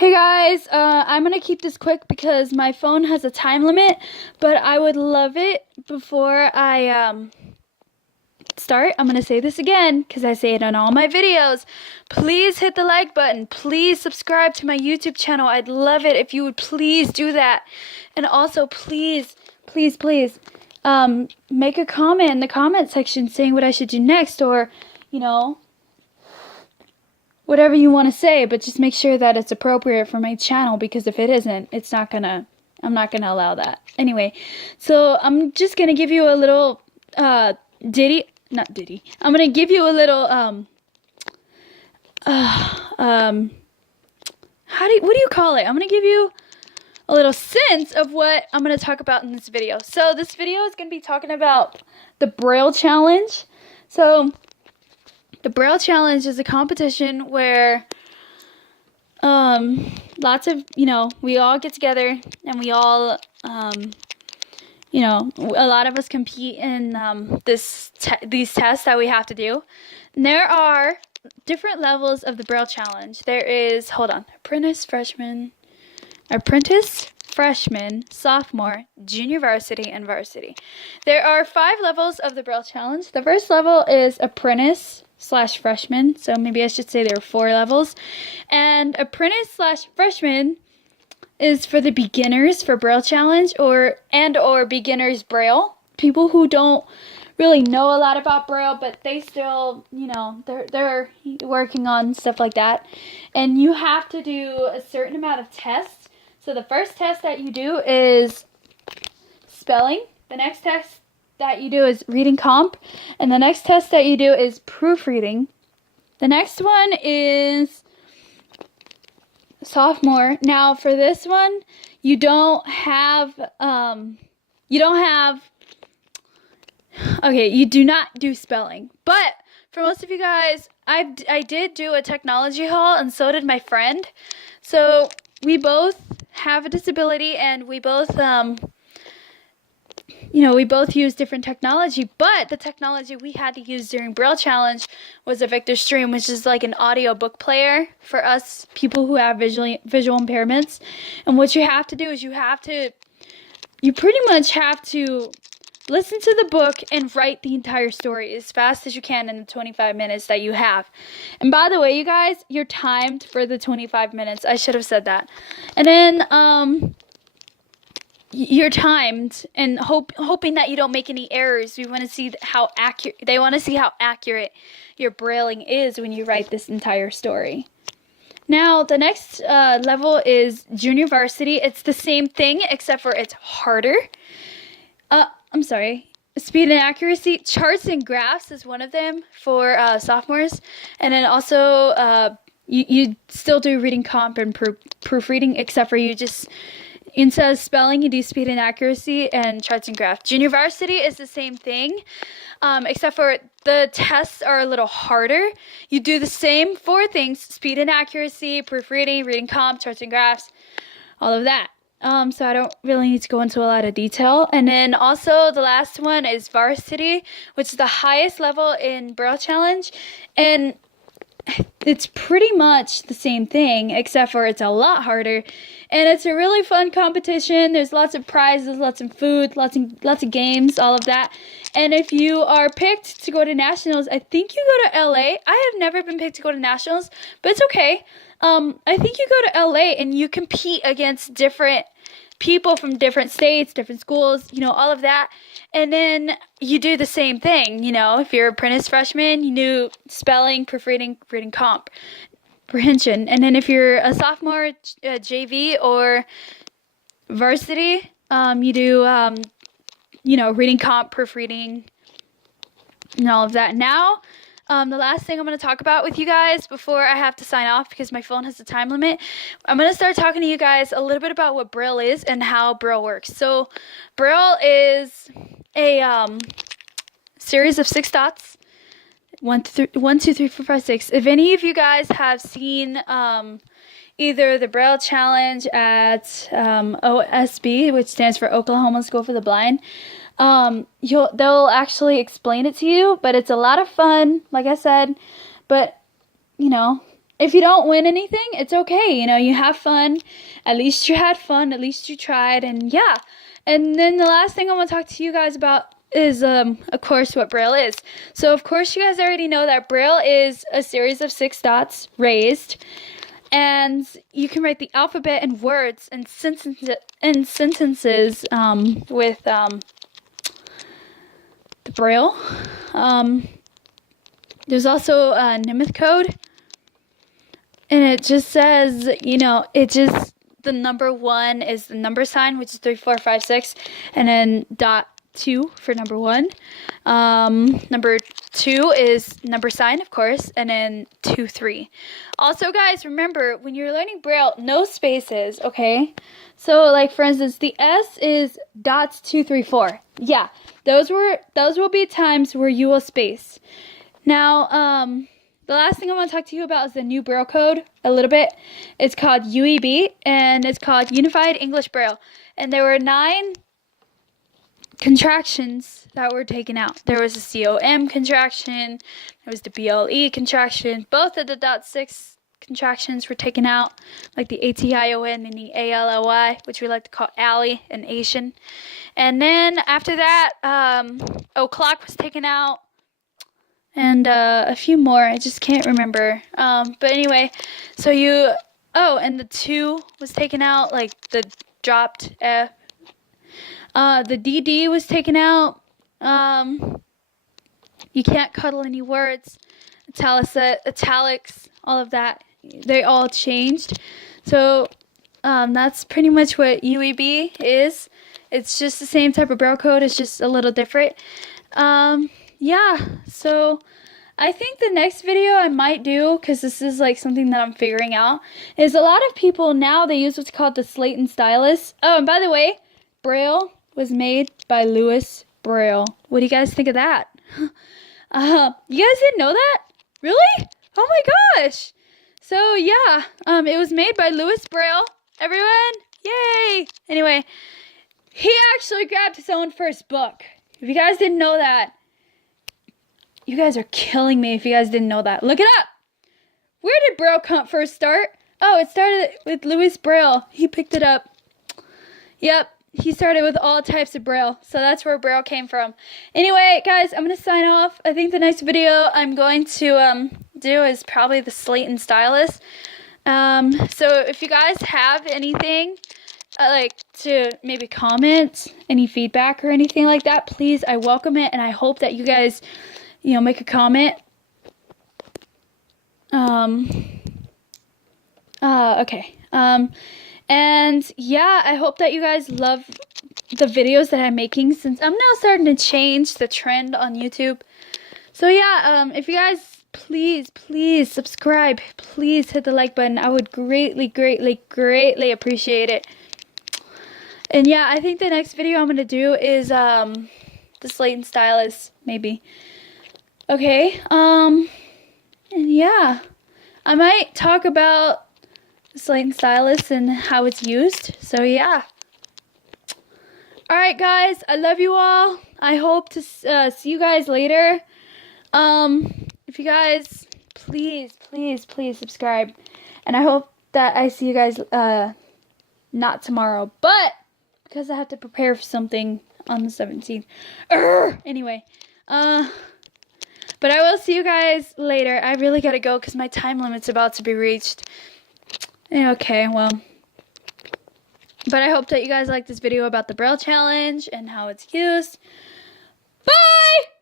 Hey guys, I'm gonna keep this quick because my phone has a time limit, but I would love it before I start. I'm gonna say this again because I say it on all my videos. Please hit the like button. Please subscribe to my YouTube channel. I'd love it if you would please do that. And also, please, please, please, make a comment in the comment section saying what I should do next, or, whatever you want to say, but just make sure that it's appropriate for my channel, because if it isn't, I'm not gonna allow that. Anyway, so I'm just gonna give you a little I'm gonna give you a little what do you call it? I'm gonna give you a little sense of what I'm gonna talk about in this video. So this video is gonna be talking about the Braille challenge. So the Braille challenge is a competition where lots of, we all get together and we all, a lot of us compete in these tests that we have to do. And there are different levels of the Braille challenge. There is, apprentice, freshman, sophomore, junior varsity, and varsity. There are 5 levels of the Braille challenge. The first level is apprentice/freshman, so maybe I should say there are 4 levels. And apprentice/freshman is for the beginners for Braille challenge, or beginners Braille, people who don't really know a lot about Braille, but they still, they're working on stuff like that. And you have to do a certain amount of tests. So the first test that you do is spelling. The next test that you do is reading comp. And the next test that you do is proofreading. The next one is sophomore. Now for this one, you do not do spelling. But for most of you guys, I did do a technology haul, and so did my friend. So we both have a disability, and we both use different technology, but the technology we had to use during Braille challenge was a Victor Stream, which is like an audio book player for us people who have visual impairments. And what you have to do is you pretty much have to listen to the book and write the entire story as fast as you can in the 25 minutes that you have. And by the way, you guys, you're timed for the 25 minutes. I should have said that. And then you're timed, and hoping that you don't make any errors. We want to see how accurate. They want to see how accurate your brailing is when you write this entire story. Now, the next level is junior varsity. It's the same thing, except for it's harder. Speed and accuracy. Charts and graphs is one of them for sophomores. And then also, you still do reading comp and proofreading, except for instead of spelling, you do speed and accuracy and charts and graphs. Junior varsity is the same thing, except for the tests are a little harder. You do the same 4 things: speed and accuracy, proofreading, reading comp, charts and graphs, all of that. So I don't really need to go into a lot of detail. And then also the last one is varsity, which is the highest level in Braille challenge. And it's pretty much the same thing, except for it's a lot harder. And it's a really fun competition. There's lots of prizes, lots of food, lots of games, all of that. And if you are picked to go to nationals, I think you go to LA. I have never been picked to go to nationals, but it's okay. I think you go to LA and you compete against different people from different states, different schools, all of that. And then you do the same thing, if you're apprentice freshman, you do spelling, proofreading, reading comp, comprehension. And then if you're a sophomore, JV or varsity, you do, reading comp, proofreading, and all of that. Now, the last thing I'm going to talk about with you guys before I have to sign off, because my phone has a time limit, I'm going to start talking to you guys a little bit about what Braille is and how Braille works. So Braille is a series of 6 dots. 1, 2, 3, 4, 5, 6. If any of you guys have seen either the Braille challenge at OSB, which stands for Oklahoma School for the Blind, they'll actually explain it to you, but it's a lot of fun, like I said. But if you don't win anything, it's okay. You know, you have fun. At least you had fun. At least you tried. And yeah. And then the last thing I want to talk to you guys about is, of course, what Braille is. So, of course, you guys already know that Braille is a series of 6 dots raised. And you can write the alphabet and words and sentences with the Braille. There's also a Nimith code. And it just says, you know, the number 1 is the number sign, which is 3, 4, 5, 6, and then dot 2 for number 1. Number 2 is number sign, of course, and then 2, 3. Also, guys, remember, when you're learning Braille, no spaces, okay? So, like, for instance, the S is dots 2, 3, 4. Yeah, those will be times where you will space. Now, the last thing I want to talk to you about is the new Braille code a little bit. It's called UEB, and it's called Unified English Braille. And there were 9 contractions that were taken out. There was a COM contraction, there was the BLE contraction. Both of the dot 6 contractions were taken out, like the ATION and the ALLY, which we like to call ALLY and Asian. And then after that, o'clock was taken out. And a few more, I just can't remember. But anyway, so and the 2 was taken out, like the dropped F. The DD was taken out. You can't cuddle any words. Italics, all of that, they all changed. So that's pretty much what UEB is. It's just the same type of Braille code, it's just a little different. Yeah, so I think the next video I might do, because this is like something that I'm figuring out, is a lot of people now, they use what's called the slate and stylus. Oh, and by the way, Braille was made by Louis Braille. What do you guys think of that? You guys didn't know that? Really? Oh my gosh. So yeah, it was made by Louis Braille. Everyone, yay! Anyway, he actually grabbed his own first book. If you guys didn't know that, you guys are killing me if you guys didn't know that. Look it up. Where did Braille first start? Oh, it started with Louis Braille. He picked it up. Yep, he started with all types of Braille. So that's where Braille came from. Anyway, guys, I'm going to sign off. I think the next video I'm going to do is probably the slate and stylus. So if you guys have anything, like to maybe comment, any feedback or anything like that, please, I welcome it. And I hope that you guys, you know, make a comment. Okay. And yeah, I hope that you guys love the videos that I'm making, since I'm now starting to change the trend on YouTube. So yeah, if you guys please subscribe, please hit the like button. I would greatly appreciate it. And yeah, I think the next video I'm going to do is the slate and stylus, maybe. Okay, and yeah, I might talk about the slate and stylus and how it's used. So yeah. Alright guys, I love you all. I hope to see you guys later. If you guys, please subscribe. And I hope that I see you guys not tomorrow, but because I have to prepare for something on the 17th. Anyway, but I will see you guys later. I really gotta go because my time limit's about to be reached. Okay, well. But I hope that you guys like this video about the Braille challenge and how it's used. Bye!